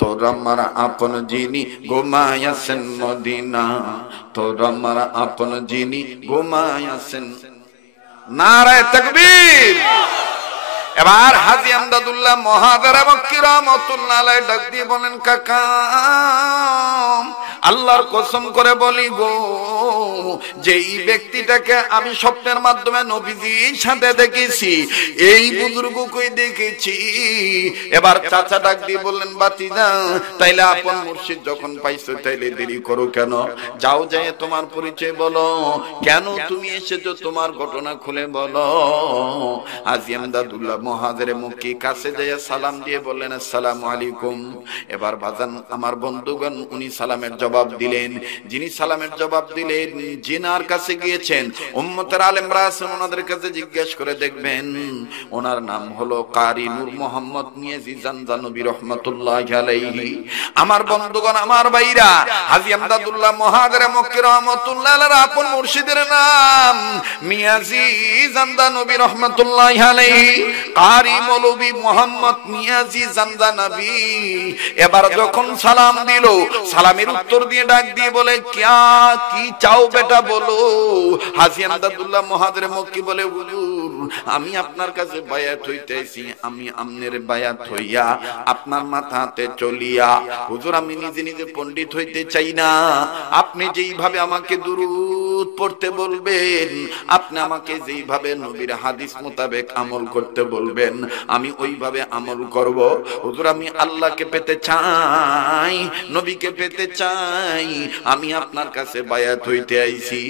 তোর আমার আপন যিনি ঘুমায়াছেন মদিনা, তোর আমার আপন যিনি ঘুমায়াছেন। নারায়ে তাকবীর। এবার হাজী আমদাদুল্লাহ মহাদার মক্কি রহমাতুল্লাহ আলাইহি ডাক দিয়ে বলেন, কাকা আল্লাহর কসম করে বলি গো, যেই ব্যক্তিটাকে আমি স্বপ্নের মাধ্যমে নবীজির সাথে দেখেছি, এই বুজুর্গকে দেখেছি। এবার চাচা ডাক দিয়ে বললেন, বাতিজা তাইলে আপন মুর্শিদ যখন পাইছো তাইলে দেরি করো কেন? যাও যায় তোমার পরিচয় বলো, কেন তুমি এসেছো তোমার ঘটনা খুলে বলো। হাজী আমদাদুল্লাহ মহাজেরে মক্কি কাছে যায় সালাম দিয়ে বললেন, আসসালামু আলাইকুম। এবার বাজান আমার বন্ধুগণ উনি সালামের জবাব দিলেন। যিনি সালামের জবাব দিলেন, জিনার কাছে গিয়েছেন, উম্মতের আলেমরা আছেন, ওনাদের কাছে জিজ্ঞেস করে দেখবেন। ওনার নাম হলো কারি নূর মোহাম্মদ মিয়াজি জানজানবী রহমাতুল্লাহি আলাইহি। আমার বন্ধুগণ, আমার ভাইরা, হাজী আমদাদুল্লাহ মহাজেরে মক্কি রহমাতুল্লাহ আলাইহি আপন মুর্শিদের নাম মিয়াজি জানজানবী রহমাতুল্লাহি আলাইহি, কারি মৌলভী মোহাম্মদ মিয়াজি জানজানবী। এবার যখন সালাম দিল, সালামের উত্তর দিয়ে ডাক দিয়ে বলে, কি চাও বেটা বলো। হাজী আমদাদুল্লাহ মহাজেরে মক্কি বলে, হুজুর আমি আপনার কাছে বায়াত হইতেছি, আমি আমনের বায়াত হইয়া আপনার মাথাতে চলিয়া, হুজুর আমি নিজে নিজে পণ্ডিত হইতে চাই না। আপনি যেইভাবে আমাকে দুরূদ পড়তে বলবেন, আপনি আমাকে যেইভাবে নবীর হাদিস মোতাবেক আমল করতে বলবেন, আমি ওইভাবে আমল করব। হুজুর আমি আল্লাহকে পেতে চাই, নবীকে পেতে চাই, আমি আপনার কাছে বায়াত হইতে আইছি।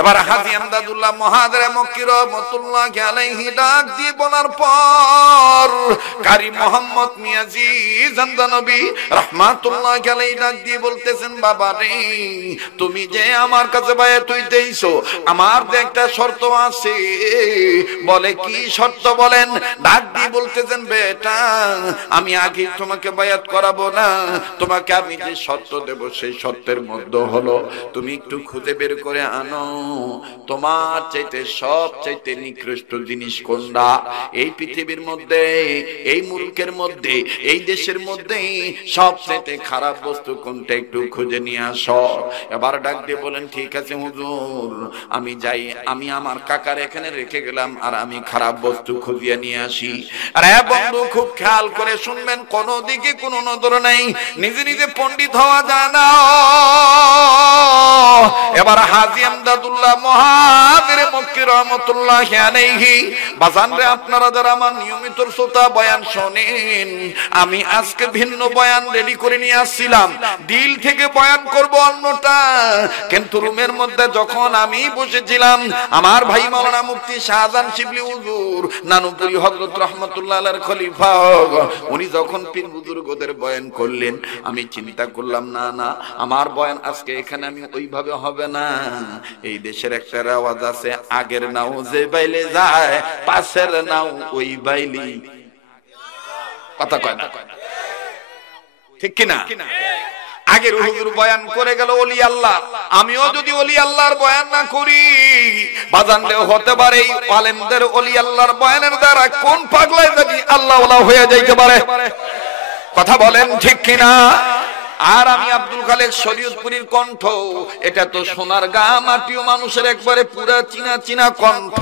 এবার হাজী আমদাদুল্লাহ মহাজেরে মক্কি রহমাতুল্লাহি আলাইহি ডাক দিয়ে বলার পর কারি মোহাম্মদ মিয়াজি জানজানবী রহমাতুল্লাহি আলাইহি ডাক দিয়ে বলতেছেন, বাবা রে তুমি যে আমার কাছে বায়াত হইতে আইছো, আমার যে একটা শর্ত আছে। বলে কি শর্ত বলেন? ডাক দিয়ে বলতেছেন, বেটা আমি আগে তোমাকে বায়াত করাবো না, তোমাকে আমি যে শর্ত দেব সেই শর্তের মধ্যে হলো তুমি একটু খুঁজে বের করে আনো তোমার চাইতে সব চাইতে নিকৃষ্ট জিনিস কোনটা এই পৃথিবীর মধ্যে, এই মুলকের মধ্যে, এই দেশের মধ্যে সব চাইতে খারাপ বস্তু কোনটা একটু খুঁজে নিয়ে আসো। এবার ডাক দিয়ে বলেন, ঠিক আছে হুজুর আমি যাই, আমি আমার কাকার এখানে রেখে গেলাম, আর আমি খারাপ বস্তু খুঁজিয়ে নিয়ে আসি। আর বন্ধু খুব খেয়াল করে শুনবেন, কোন দিকে কোনো নজর নাই, নিজে নিজে পণ্ডিত হওয়া যায় না। এবার হাজী আমদাদুল্লাহ মহাজেরে মক্কি রহমাতুল্লাহি আলাইহি, বাজানরে আপনারা যারা আমার নিয়মিত শ্রোতা বয়ান শোনেন, আমি আজকে ভিন্ন বয়ান রেডি করে নিয়ে আসছিলাম, দিল থেকে বয়ান করব অন্যটা, কিন্তু রুমের মধ্যে যখন আমি বসেছিলাম, আমার ভাই মাওলানা মুফতি শাহজাহান শিবলি হুজুর নানুপুরি হযরত রাহমাতুল্লাহ আলাইহির খলিফা, উনি যখন পীর বুজুর্গদের বয়ান করলেন, আমি চিন্তা করলাম না না আমার বয়ান আজকে এখানে আমি ওইভাবে হবে না। এই দেশের একটা আওয়াজ আছে, আগের নাও যে বাইলে যায়, পাশের নাও ওই বাইলি। কথা কয় না, ঠিক কিনা? আগের হুজুর বয়ান করে গেল ওলি আল্লাহ, আমিও যদি ওলি আল্লাহর বয়ান না করি, বাজানলে হতে পারে এই আলেমদের ওলি আল্লাহর বয়ানের দ্বারা কোন পাগলায় যদি আল্লাহ ওয়ালা হয়ে যাইতে পারে। কথা বলেন ঠিক কিনা? আর আমি আব্দুল খালেক শরীয়তপুরীর কণ্ঠ, এটা তো সোনার গা মাটিও মানুষের একবারে পুরা চিনা চিনা কণ্ঠ।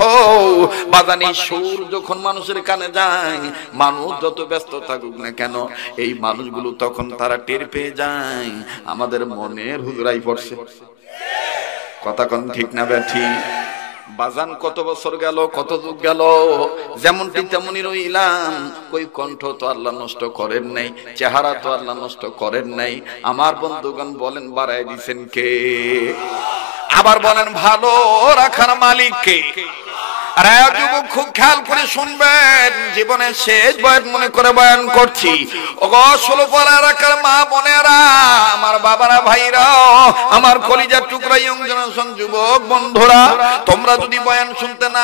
বাজানি সুর যখন মানুষের কানে যায়, মানুষ যত ব্যস্ত থাকুক না কেন, এই মানুষগুলো তখন তারা টের পেয়ে যায় আমাদের মনের হুজরাই পড়ছে। কথা কোন ঠিক না ব্যাঠি? বাজান কত বছর গেল, কত যুগ গেল, যেমনটি তেমনই রইলাম। কই কণ্ঠ তো আল্লাহ নষ্ট করেন নাই, চেহারা তো আল্লাহ নষ্ট করেন নাই। আমার বন্ধুগণ বলেন বাড়াই দিছেন কে? আবার বলেন ভালো রাখার মালিক কে? আর যুবক খুব খেয়াল করে শুনবেন, জীবনের শেষ বয়স মনে করে বয়ান করছি। ওগো 16 পারা রাখার মা বোনেরা, আমার বাবারা, ভাইরা, আমার কলিজার টুকরা ইয়ং জেনারেশন যুবক বন্ধুরা, তোমরা যদি বয়ান শুনতে না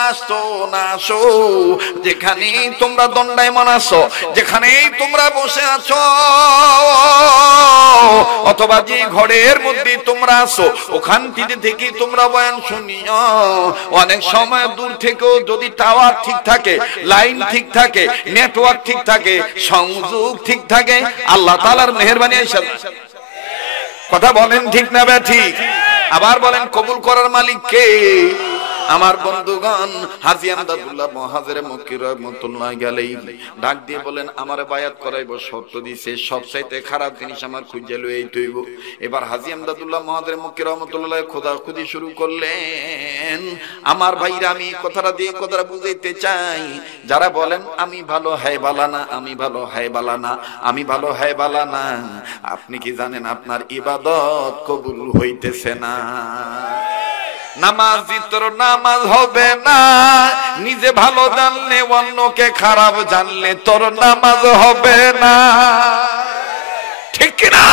আসো, যেখানেই তোমরা দণ্ডায়মান আছো, যেখানেই তোমরা বসে আছো, অথবা যে ঘরের মধ্যে তোমরা আছো, ওখান থেকে তোমরা বয়ান শুনিও। অনেক সময় দূর থেকে যদি টাওয়ার ঠিক থাকে, লাইন ঠিক থাকে, নেটওয়ার্ক ঠিক থাকে, সংযোগ ঠিক থাকে, আল্লাহ তাআলার মেহেরবানি এসে। কথা বলেন ঠিক না ঠিক? আবার বলেন কবুল করার মালিক কে? আমার বন্ধুগণ, হাজী আমদাদুল্লাহ মহাজের মক্কি রহমাতুল্লাহি আলাইহি ডাক দিয়ে বলেন আমারে বায়াত করাইবো, শর্ত দিছে সবচাইতে খারাপ জিনিস আমার খুঁজে লইয়াই তৈব। এবার হাজী আমদাদুল্লাহ মহাজের মক্কি রহমাতুল্লাহি খোদাখুদি শুরু করলেন। আমার ভাইরা, আমি কথাটা দিয়ে কথাটা বুঝাইতে চাই, যারা বলেন আমি ভালো হয় বালানা, আমি ভালো হয় বালানা, আমি ভালো হয় বালানা, আপনি কি জানেন আপনার ইবাদত কবুল হইতেছে না? নামাজি তোর নামাজ হবে না, নিজে ভালো জানলে অন্যকে খারাপ জানলে তোর নামাজ হবে না, ঠিক কিনা?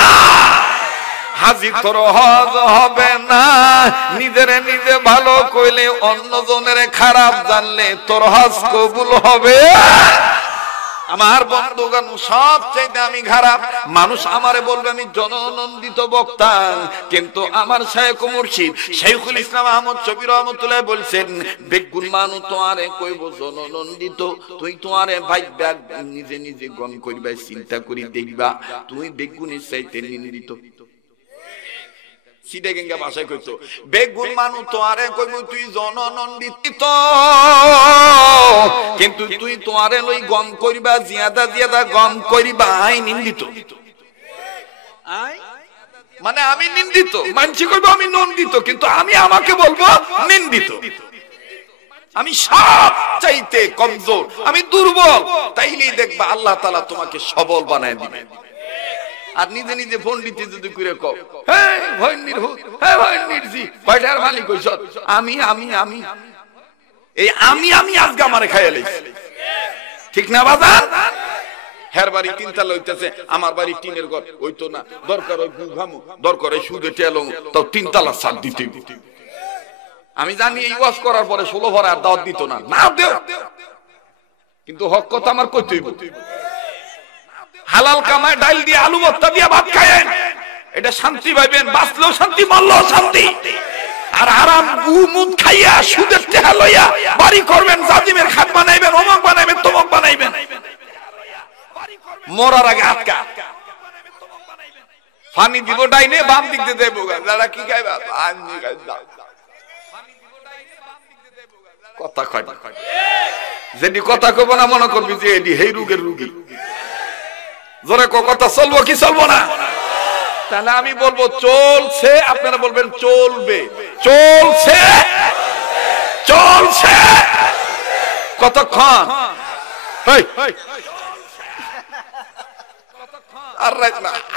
হাজি তোর হজ হবে না, নিজের নিজে ভালো কইলে অন্যজনের খারাপ জানলে তোর হজ কবুল হবে। আমার বন্ধুগণ, সবচেয়ে আমি খারাপ মানুষ আমারে বলবে আমি জননন্দিত বক্তা, কিন্তু আমার শায়খ মুর্শিদ শাইখুল ইসলাম আহমদ শফি রহমাতুল্লাহ বলছেন, বেগুন মানু তোয়ারে কইব জননন্দিত, তুই তোয়ারে ভাইবা নিজে নিজে গম করিবা, চিন্তা করি দেখবা তুই বেগুনের চাইতে নিন্দিত। সিডেগেঙ্গা ভাষায় কইতো, বেগুন মানু তোয়ারে কইব তুই জননন্দিত, কিন্তু তুই তোয়ারে লই গম করিবা, জিয়াদা জিয়াদা গম করিবা আই নিন্দিত। মানে আমি নিন্দিত, মানছি কইব আমি নন্দিত, কিন্তু আমি আমাকে বলবো নিন্দিত। আমি সব চাইতে কমজোর, আমি দুর্বল, তাইলেই দেখবা আল্লাহ তাআলা তোমাকে সবল বানায় দিবে। আর নিজে নিজে পণ্ডিত যদি করে কও, হ্যাঁ ভয়নির হুত, হ্যাঁ ভয়নির জি, কয়টার মালিক হইছ? আমি আমি আমি এই আমি আজকে আমারে খাইয়া লইছি, ঠিক না বাজার? হের বাড়ি তিনতলা হইতেছে, আমার বাড়ি টিনের ঘর, হইতো না, দরকার হয় গুঘামু, দরকার হয় সুদে টেলং, তাও তিনতলা ছাদ দিতে। আমি জানি এই ওয়াজ করার পরে 16 ভরা আর দাওয়াত দিত না, না দেও, কিন্তু হক কথা আমার কইতেই হইব। হালাল কামায় ডাল দিয়ে আলু ভর্তা দিয়ে ভাত খায়েন, এটা শান্তি পাইবেন, বাঁচলেও শান্তি, মরলেও শান্তি। আর আরাম গুমুদ খাইয়া সুদের টাকা লইয়া বাড়ি করবেন, জাজিমের খাট বানাইবেন, অমক বানাইবেন, তমক বানাইবেন, মরার আগে আটকা পানি দিব ডাইনে, বাম দিক দিয়ে দেবো, যারা কি খাইবা কথা কয়, যেটি কথা কব না মনে করবি যে এটি হেই রোগের রুগী। জোরে কথা চলবো কি চলবো না? তাহলে আমি বলবো চলছে, আপনারা বলবেন চলবে, চলছে চলছে কতক্ষণ?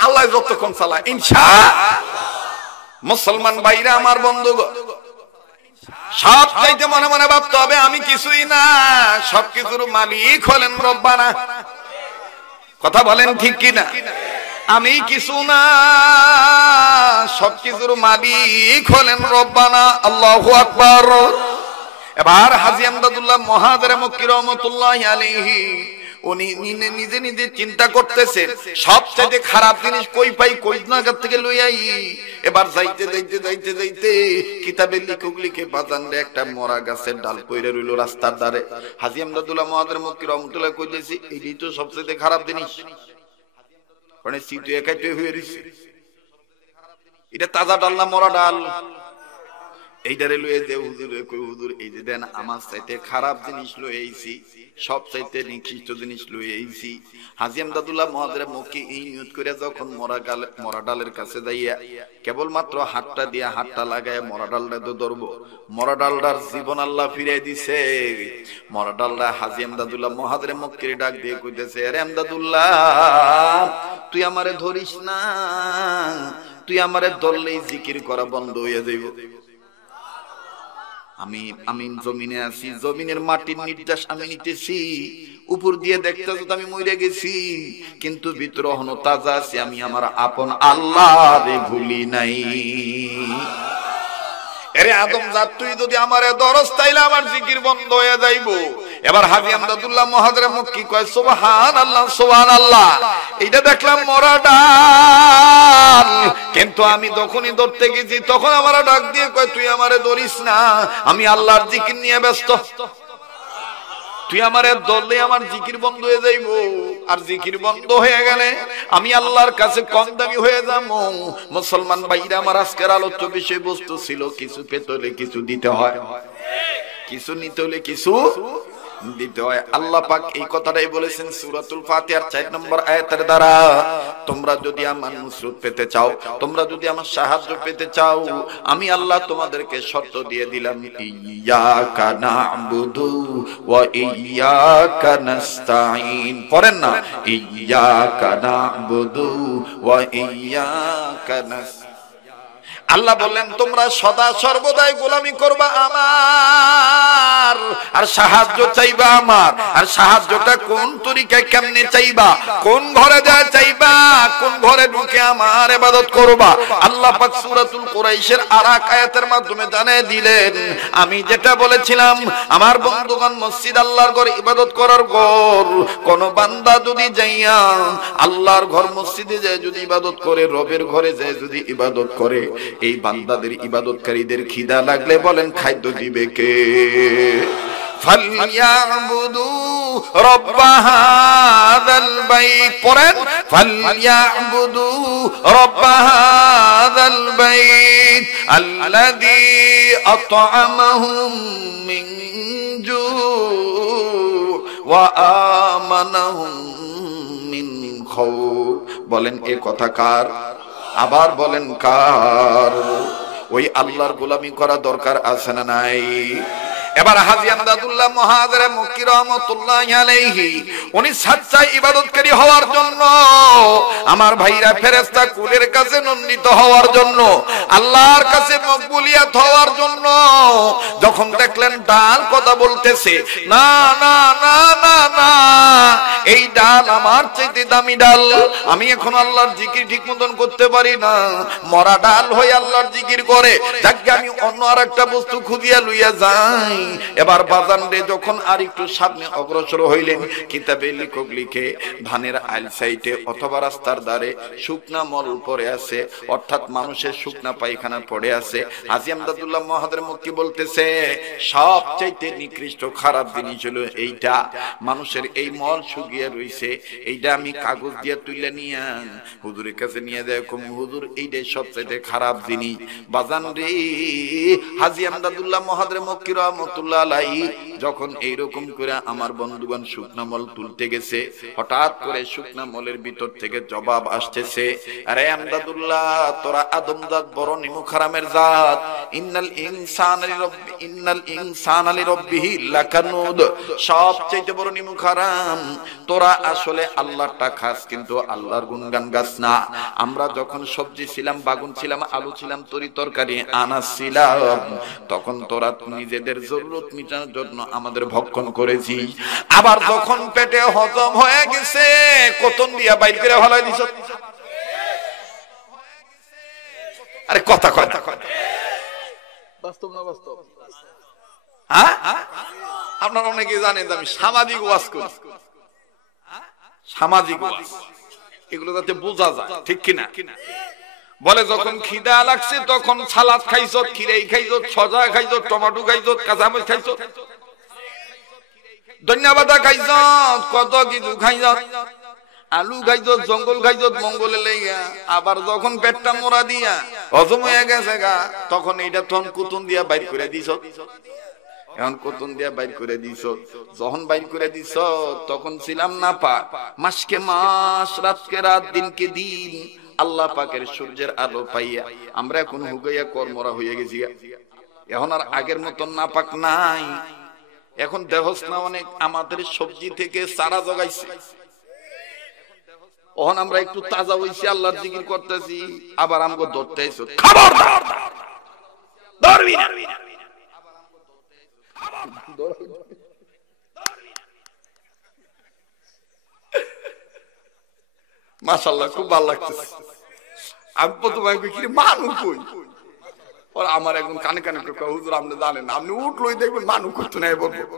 আল্লাহ যতক্ষণ চালায় ইনশাআল্লাহ। মুসলমান ভাইরা আমার বন্ধুগণ, সব চাইতে মনে মনে ভাবতে হবে আমি কিছুই না, সবকিছুর মালিক হলেন রব্বানা। কথা বলেন ঠিক কিনা? আমি কিছু না, সবকিছুর মালিক হলেন রব্বানা। আল্লাহু আকবার। এবার হাজী আমদাদুল্লাহ মহাজের মক্কি রহমাতুল্লাহি আলাইহি উনি নিজে নিজে চিন্তা করতেছেন সবচেয়ে খারাপ জিনিস কই পাই, কই নাগাদ থেকে লই আই। এবার যাইতে যাইতে যাইতে যাইতে কিতাবে লিখে বাজানরে একটা মরা গাছের ডাল পইরা রইল রাস্তার ধারে। হাজী আমদাদুল্লাহ মহাজের মক্কি রহমাতুল্লাহ কইতেছি এইটাই তো সবচেয়ে খারাপ জিনিস, কারণ সিটু একাই হয়ে রইছে, এটা তাজা ডাল না মরা ডাল? এইটারে লয়ে যে হুজুরে কই হুজুর এই যে দেন আমার চাইতে খারাপ জিনিস লয়ে আইছি, সব চাইতে নিকৃষ্ট জিনিস লয়ে আইছি। হাজী আমদাদুল্লাহ মহাজরে মক্কি এই নিয়ত করে যখন মরা ডালের কাছে যাইয়া কেবলমাত্র হাতটা দিয়া হাতটা লাগায় মরা ডালটা তো ধরবো, মরা ডালটার জীবন আল্লাহ ফিরাই দিছে। মরা ডালটা হাজী আমদাদুল্লাহ মহাজরে মক্কির ডাক দিয়ে কইতেছে, আরে আমদাদুল্লাহ তুই আমারে ধরিস না, তুই আমারে ধরলেই জিকির করা বন্ধ হইয়া যাইব। আমি জমিনে আছি, জমিনের মাটির নির্দেশ আমি নিতেছি, উপর দিয়ে দেখতেছ আমি মরে গেছি, কিন্তু ভিতর এখনো তাজা আছি, আমি আমার আপন আল্লাহরে ভুলি নাই। আরে আদম জাত তুই যদি আমারে দরস তাইলে আমার জিকির বন্ধ হয়ে যাইব। এবার হাজী আমদাদুল্লাহ মহাজরে মক্কি কয় সুবহানাল্লাহ সুবহানাল্লাহ, এইটা দেখলাম মরা ডাল, কিন্তু আমি যখনই ধরতে গেছি তখন আমার ডাক দিয়ে কয় তুই আমারে ধরিস না, আমি আল্লাহর জিকির নিয়ে ব্যস্ত, তুই আমারে ধরলে আমার জিকির বন্ধ হয়ে যাইব, আর জিকির বন্ধ হয়ে গেলে আমি আল্লাহর কাছে কম দামি হয়ে যাবো। মুসলমান ভাইরা আমার আজকের আলোচ্য বিষয়বস্তু ছিল কিছু পেতে হলে কিছু দিতে হয়, কিছু নিতে হলে কিছু দিতে হয়। আল্লাহ পাক এই কথাটাই বলেছেন সূরাতুল ফাতিহার 4 নম্বর আয়াতের দ্বারা, তোমরা যদি আমার নুসরত পেতে চাও, তোমরা যদি আমার সাহায্য পেতে চাও, আমি আল্লাহ তোমাদেরকে শর্ত দিয়ে দিলাম, ইয়াকা না'বুদু ওয়া ইয়াকা নাস্তাঈন। পড়েন না, ইয়াকা না'বুদু ওয়া ইয়াকা নাস্তাঈন। আল্লাহ বললেন তোমরা সদা সর্বদাই গোলামি করবা আমার, আর সাহায্য চাইবা আমার। আর সাহায্যটা কোন তরিকায় কেমনে চাইবা, কোন ঘরে যা চাইবা, কোন ঘরে ঢুকে আমার ইবাদত করবা। আল্লাহ পাক সূরাতুল কুরাইশের আরেক আয়াতের মাধ্যমে জানিয়ে দিলেন, আমি যেটা বলেছিলাম আমার বন্ধুগণ মসজিদ আল্লাহর ঘর ইবাদত করার ঘর, কোন বান্দা যদি যাইয়া আল্লাহর ঘর মসজিদে যায় যদি ইবাদত করে, রবের ঘরে যায় যদি ইবাদত করে, এই বান্দাদের ইবাদতকারীদের খিদা লাগলে বলেন খাদ্য দিবে কে? ফালইয়াবুদু রাব্ব হাযাল বাইত। পড়েন, ফালইয়াবুদু রাব্ব হাযাল বাইত আল্লাযী আত'আমাহুম মিন জু' ওয়া আমানাহুম মিন খাউফ। বলেন এ কথা কার? আবার বলেন কার? ওই আল্লাহর গোলামি করা দরকার আছে না নাই? এবার হাজী আমদাদুল্লাহ মহাজরে মক্কি রাহমাতুল্লাহি আলাইহি উনি সাচ্চা ইবাদতকারী হওয়ার জন্য, আমার ভাইরা ফেরেশতা কুলের কাছে নন্দিত হওয়ার জন্য, আল্লাহর কাছে মকবুলিয়াত হওয়ার জন্য যখন দেখলেন ডাল কথা বলতেছে, না না না না না, এই ডাল আমার চাইতে দামি ডাল, আমি এখন আল্লাহর জিকির ঠিক মতন করতে পারি না, মরা ডাল হয়ে আল্লাহর জিকির করে, যাকে আমি অন্য আরেকটা বস্তু খুঁজিয়া লইয়া যাই। এবার বাজানরে যখন আর একটু সামনে অগ্রসর হইলেন, কিতাবে লেখক লিখে ধানের আইল সাইডে অথবা রাস্তার ধারে শুকনা মল পড়ে আছে, অর্থাৎ মানুষের শুকনা পায়খানা পড়ে আছে। হাজী আমদাদুল্লাহ মহাজরে মক্কি বলতেছে সবচাইতে নিকৃষ্ট খারাপ জিনিস হলো এইটা, মানুষের এই মল শুকিয়ে রইছে, এইটা আমি কাগজ দিয়ে তুলে নিয়ে হুজুরের কাছে নিয়ে দেয়, হুজুর এইটাই সবচাইতে খারাপ জিনিস। বাজান রে, হাজী আমদাদুল্লাহ মহাজরে মক্কি রাহমাতুল্লাহ আলাইহি যখন এইরকম করে আমার বন্ধুগণ শুকনা মল তুলতে গেছে, হঠাৎ করে শুকনা মলের ভিতর থেকে জবাব আসতেছে, আরে আমদাদুল্লাহ তোরা আদম জাত বড় নিমুখ হারামের জাত, ইন্নাল ইনসানা লিরাব্বিহি লাকানুদ, সবচেয়ে বড় নিমুখ হারাম, তোরা আসলে আল্লাহরটা খাস কিন্তু আল্লাহর গুণগান গাছ না। আমরা যখন সবজি ছিলাম, বাগুন ছিলাম, আলু ছিলাম, তরি তরকারি আনাজ ছিলাম, তখন তোরা নিজেদের জরুরত মিটানোর জন্য আমাদের ভক্ষণ করেছি, আবার যখন পেটে হজম হয়ে গেছে কতন দিয়া বাইর করে হলাই দিছ। আরে কথা কথা বাস্তব না বাস্তব? হ্যাঁ, আপনারা অনেকে জানেন আমি সামাজিক ওয়াজ করি, সামাজিক ওয়াজ, এগুলো যাতে বোঝা যায়, ঠিক কিনা? বলে যখন খিদা লাগছে তখন সালাদ খাইছো, খিরাই খাইছো, সজা খাইছো, টমেটো খাইছো, কাঁচামরিচ খাইছো, ধন্যবাদ খাইছো, কত কিছু খাইছো, আলু খাইতো জঙ্গল খাইতো মঙ্গলে লেগা, আবার যখন পেটটা মোড়া দিয়া হজম হয়ে গেছে গা, তখন এইটা তখন কুতুন দিয়া বাইর করে দিছ। এখন কুতুন দিয়া বাইর করে দিছ, যখন বাইর করে দিছ তখন ছিলাম না পাক, মাসকে মাস, রাতকে রাত, দিনকে দিন, আল্লাহ পাকের সূর্যের আলো পাইয়া আমরা এখন হুগাইয়া কর্মরা হয়ে গেছি। এখন আর আগের মতন না পাক নাই। এখন দেহস না অনেক আমাদের সবজি থেকে চারা জগাইছে, ওখানে আমরা একটু তাজা হইছি, আল্লাহর জিকির করতেছি, আবার আমগো ধরতে আইছো, খবরদার ধরবি না। মাশাআল্লাহ, খুব ভালো লাগতেছে। আমি প্রথমে কি মানু কই, আর আমার একদম কানে কানে হুজুর আপনি জানেন, আপনি উঠলই দেখবেন মানু করতে নাই বলবো,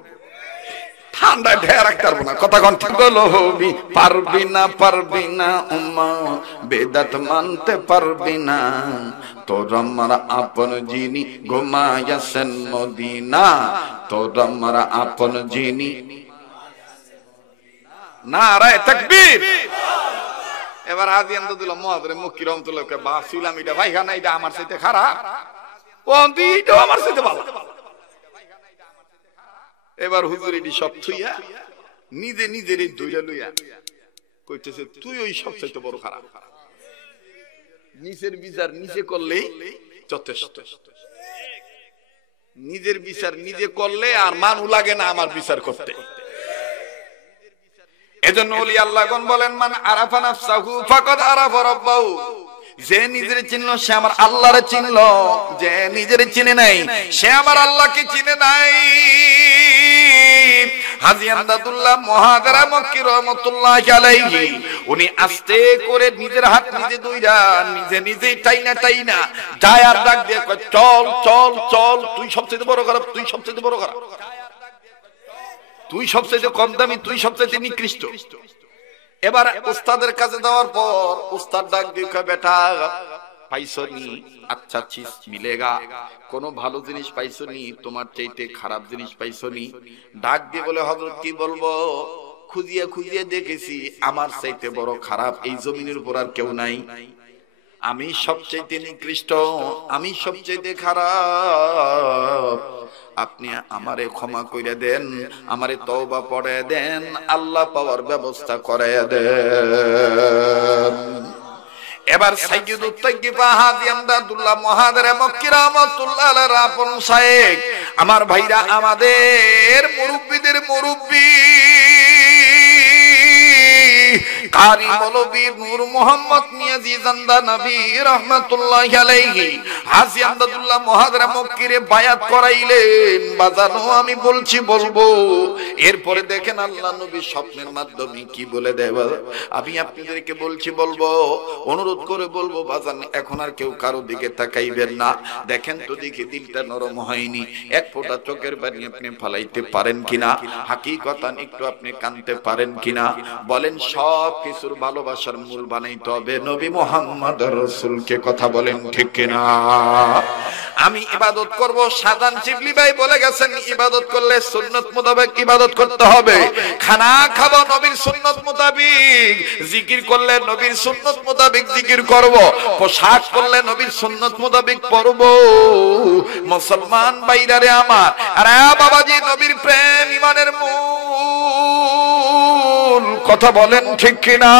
ঠান্ডা ঢের রাখতে পারবো না। কথা কন ঠিক হলো, হবি পারবি না, পারবি না উম্মা, বেদাত মানতে পারবি না, তোর আমার আপন যিনি ঘুমায়াছেন মদিনা, তোর আমার আপন যিনি। নারায়ে তাকবীর। এবার হাজি আমদাদুল্লাহ মুহাদ্দির মক্কি রাহমাতুল্লাহ কে বাসিলাম, এটা ভাইখানা, এটা আমার সাথে খারাপ, ও এটা আমার সাথে ভালো। এবার হুজুর এটি সব থুইয়া নিজে নিজের দইরা লইয়া কইতেছে, তুই ওই সবচেয়ে বড় খারাপ। নিজের বিচার নিজে করলেই যথেষ্ট, নিজের বিচার নিজে করলে আর মানু লাগে না আমার বিচার করতে। এজন্য ওলি আল্লাহগণ বলেন, মান আরাফা নাফসাহু ফাকাদ আরাফা রাব্বাহু, যে নিজের চিনল সে আমার আল্লাহরে চিনল, যে নিজের চিনে নাই সে আমার আল্লাহকে চিনে নাই। হাজী আমদাদুল্লাহ মুহাদ্দির মক্কি রাহমাতুল্লাহি আলাইহি, উনি আস্তে করে নিজের হাত নিজে দুইরা নিজে নিজেই টাইনা টাইনা যায় আর ডাক দিয়ে কয়, চল চল চল, তুই সবচেয়ে বড় খারাপ, তুই সবচেয়ে বড় খারাপ, তুই সবচেয়ে কম দামি, তুই সবচেয়ে নিকৃষ্ট। এবার উস্তাদের কাছে যাওয়ার পর উস্তাদ ডাক দিয়ে কয়, বেটা পাইছনি, আচ্ছা চিজ মিলেগা, কোন ভালো জিনিস পাইছনি, তোমার চাইতে খারাপ জিনিস পাইছনি? ডাক দিয়ে বলে, হযরত কি বলবো, খুঁজিয়ে খুঁজিয়ে দেখেছি আমার চাইতে বড় খারাপ এই জমিনের উপর আর কেউ নাই, আমি সবচেয়ে নিকৃষ্ট, আমি সবচেয়ে খারাপ, আপনি আমারে ক্ষমা করে দেন, আমারে তওবা পড়ে দেন, আল্লাহ পাওয়ার ব্যবস্থা করে দেন। এবার সাইয়্যিদুত তাইয়্যিবা হাজী আমদাদুল্লাহ মুহাদ্দির মক্কি রাহমাতুল্লাহ আলাইহি আপন শায়েখ, আমার ভাইরা, আমাদের মুরব্বিদের মুরব্বি কারি মৌলভী নূর মোহাম্মদ নিয়াজি জান্দানবী রাহমাতুল্লাহি আলাইহি হাজী আমদাদুল্লাহ মুহাদ্দির মক্কিরে বায়াত করাইলেন। বাজানো আমি বলছি বলবো, এরপরে দেখেন আল্লাহ নবী স্বপ্নের মাধ্যমে কি বলে দেব, আমি আপনাদেরকে বলছি বলবো, অনুরোধ করে বলবো বাজান, এখন আর কেউ কারো দিকে তাকাইবেন না। দেখেন তো দেখি দিলটা নরম হয়নি, এক ফোঁটা চোখের পানি আপনি ফালাইতে পারেন কিনা, হাকিকতান একটু আপনি কানতে পারেন কিনা, বলেন। সব কিছুর ভালোবাসার মূল বানাইতে হবে নবী মুহাম্মদ রাসূলকে। কথা বলেন ঠিক কিনা? আমি ইবাদত করব, সাধারণ শিবলি ভাই বলে গেছেন ইবাদত করলে সুন্নাত মোতাবেক ইবাদত করতে হবে, খানা খাবো নবীর সুন্নাত মোতাবেক, জিকির করলে নবীর সুন্নাত মোতাবেক জিকির করব, পোশাক পরলে নবীর সুন্নাত মোতাবেক পরব। মুসলমান ভাইরারে আমার, আরে বাবাজি, নবীর প্রেম ঈমানের মূল। কথা বলেন ঠিক কিনা?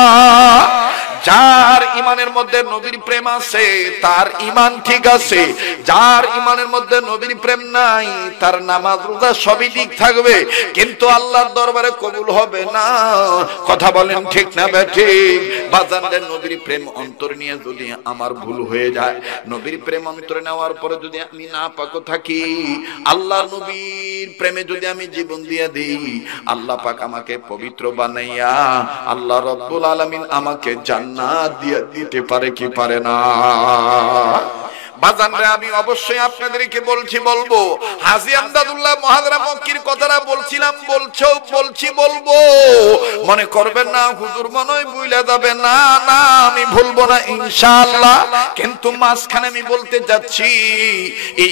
যার ইমানের মধ্যে নবীর প্রেম আছে তার ইমান ঠিক আছে, যার ইমানের মধ্যে নবীর প্রেম নাই তার নামাজ রোজা সবই ঠিক থাকবে, কিন্তু আল্লাহর দরবারে কবুল হবে না। কথা বলেন ঠিক না বেঠিক? বাজানদের নবীর প্রেম অন্তর নিয়ে যদি আমার ভুল হয়ে যায়, নবীর প্রেম অন্তরে নেওয়ার পরে যদি আমি না পাক থাকি, আল্লাহ নবীর প্রেমে যদি আমি জীবন দিয়ে দিই, আল্লাহ পাক আমাকে পবিত্র বানাইয়া আল্লাহ রব্বুল আলামিন আমাকে জান্নাত দিয়ে দিতে পারে কি পারে না? বাজানরে আমি অবশ্যই আপনাদেরকে বলছি বলবো, হাজী আমদাদুল্লাহ মুহাদ্দির মক্কির কথাটা বলছিলাম বলছি বলবো, মনে করবেন না হুজুর মনে হয় ভুলে যাবে, না না আমি ভুলবো না ইনশাআল্লাহ। কিন্তু মাঝখানে আমি বলতে যাচ্ছি, এই